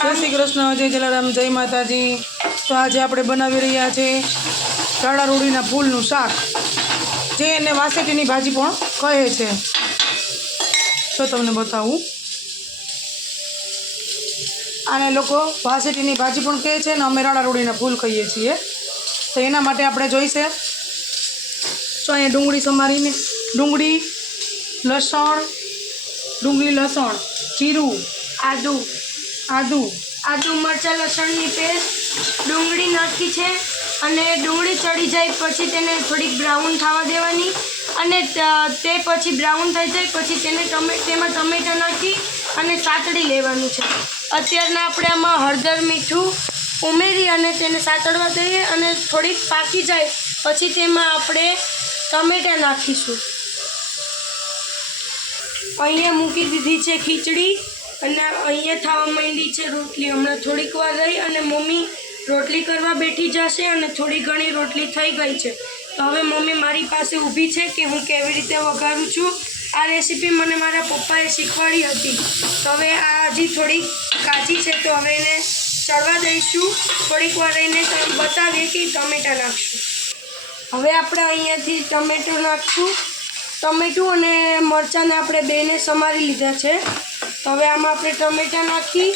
જય શ્રી કૃષ્ણ, જય જલારામ, જય માતાજી। તો આજે આપણે બનાવી રહ્યા છે રાડા રોડીના ફૂલનું શાક, જે એને વાસેટીની ભાજી પણ કહે છે। તો તમને બતાવું, આને લોકો વાસેટીની ભાજી પણ કહે છે અને અમે રાડા રોડીના ફૂલ કહીએ છીએ। તો એના માટે આપણે જોઈશે, તો અહીંયા ડુંગળી સમારીને, ડુંગળી, લસણ, જીરું, આદુ મરચાં લસણની પેસ્ટ, ડુંગળી નાખી છે અને ડુંગળી ચડી જાય પછી તેને થોડીક બ્રાઉન થવા દેવાની અને તે પછી બ્રાઉન થઈ જાય પછી તેમાં ટમેટા નાખી અને સાતળી લેવાનું છે। અત્યારના આપણે આમાં હળદર મીઠું ઉમેરી અને તેને સાતળવા દઈએ અને થોડીક પાકી જાય પછી તેમાં આપણે ટમેટા નાખીશું। અહીંયા મૂકી દીધી છે ખીચડી અને અહીંયા થવા માંડી છે રોટલી। હમણાં થોડીક વાર રહી અને મમ્મી રોટલી કરવા બેઠી જશે અને થોડી ઘણી રોટલી થઈ ગઈ છે। તો હવે મમ્મી મારી પાસે ઊભી છે કે હું કેવી રીતે વઘારું છું। આ રેસીપી મને મારા પપ્પાએ શીખવાડી હતી। તો હવે આ હજી થોડીક કાચી છે તો હવે એને ચડવા દઈશું। થોડીક વાર રહીને બતાવીએ કે ટમેટા નાખશું। હવે આપણે અહીંયાથી ટમેટું નાખશું। ટમેટું અને મરચાંને આપણે બેને સમારી લીધા છે। તો હવે આમાં આપણે ટમેટાં નાખી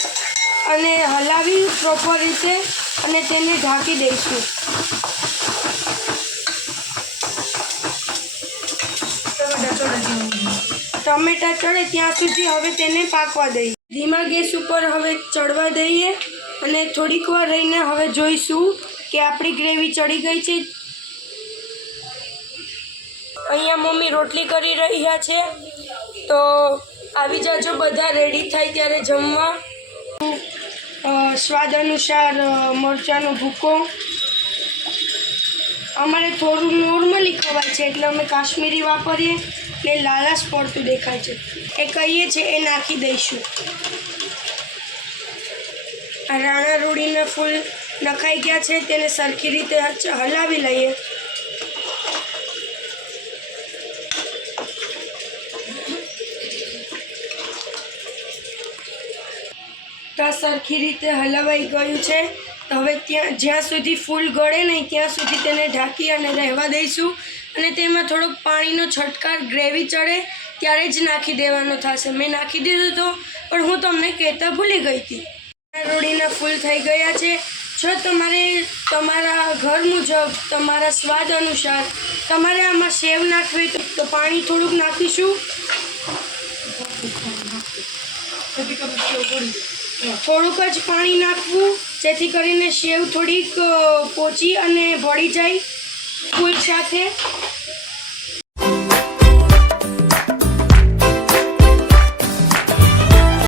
અને હલાવી પ્રોપર રીતે અને તેને ઢાંકી દઈશું। ટમેટાં ચડે ત્યાં સુધી હવે તેને પાકવા દઈએ। ધીમા ગેસ ઉપર હવે ચડવા દઈએ અને થોડીક વાર રહીને હવે જોઈશું કે આપણી ગ્રેવી ચડી ગઈ છે। અહીંયા મમ્મી રોટલી કરી રહ્યા છે તો આવી જાજો બધા રેડી થાય ત્યારે જમવા। સ્વાદ અનુસાર મરચાંનો ભૂકો, અમારે થોડું નોર્મલી ખવાય છે એટલે અમે કાશ્મીરી વાપરીએ ને લાલાશ પડતું દેખાય છે એ કહીએ છીએ એ નાખી દઈશું। આ રાણા રોડીના ફૂલ નખાઈ ગયા છે તેને સરખી રીતે હલાવી લઈએ। તો સરખી રીતે હલાવાઈ ગયું છે। તો હવે જ્યાં સુધી ફૂલ ગળે નહીં ત્યાં સુધી તેને ઢાંકી અને રહેવા દઈશું અને તેમાં થોડોક પાણીનો છટકાર ગ્રેવી ચડે ત્યારે જ નાખી દેવાનો થશે। મેં નાખી દીધું તો પણ હું તમને કહેતા ભૂલી ગઈ હતી। રોડીના ફૂલ થઈ ગયા છે। જો તમારે તમારા ઘર મુજબ તમારા સ્વાદ અનુસાર તમારે આમાં સેવ નાખવી તો પાણી થોડુંક નાખીશું। થોડુંક જ પાણી નાખવું જેથી કરીને સેવ થોડીક પોચી અને ભળી જાય ફૂલ સાથે।